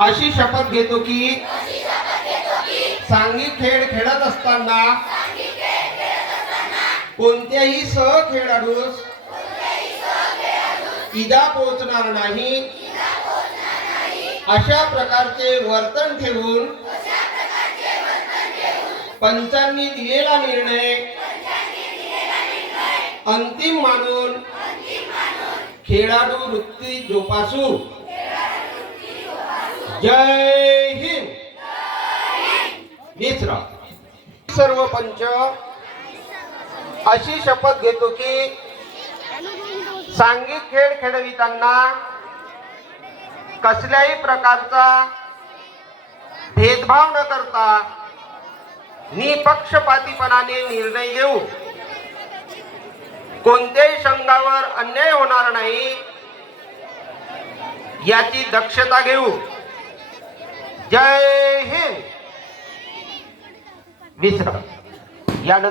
अशी शपथ घेतो की सांघिक खेळ खेळत असताना कोणत्याही सह खेळाडूस इजा पोहोचणार नाही. अशा प्रकारचे वर्तन ठेवून पंचांनी दिलेला निर्णय अंतिम मानून खेळाडू वृत्ती जोपासू. जय हिंद. विसरा सर्व पंच अशी शपथ घेतो की सांघिक खेळ खेळविताना कसल्याही प्रकारचा भेदभाव न करता निपक्षपातीपणाने निर्णय घेऊ. कोणत्याही संघावर अन्याय होणार नाही याची दक्षता घेऊ. जय हिंद. विसरा. यानंतर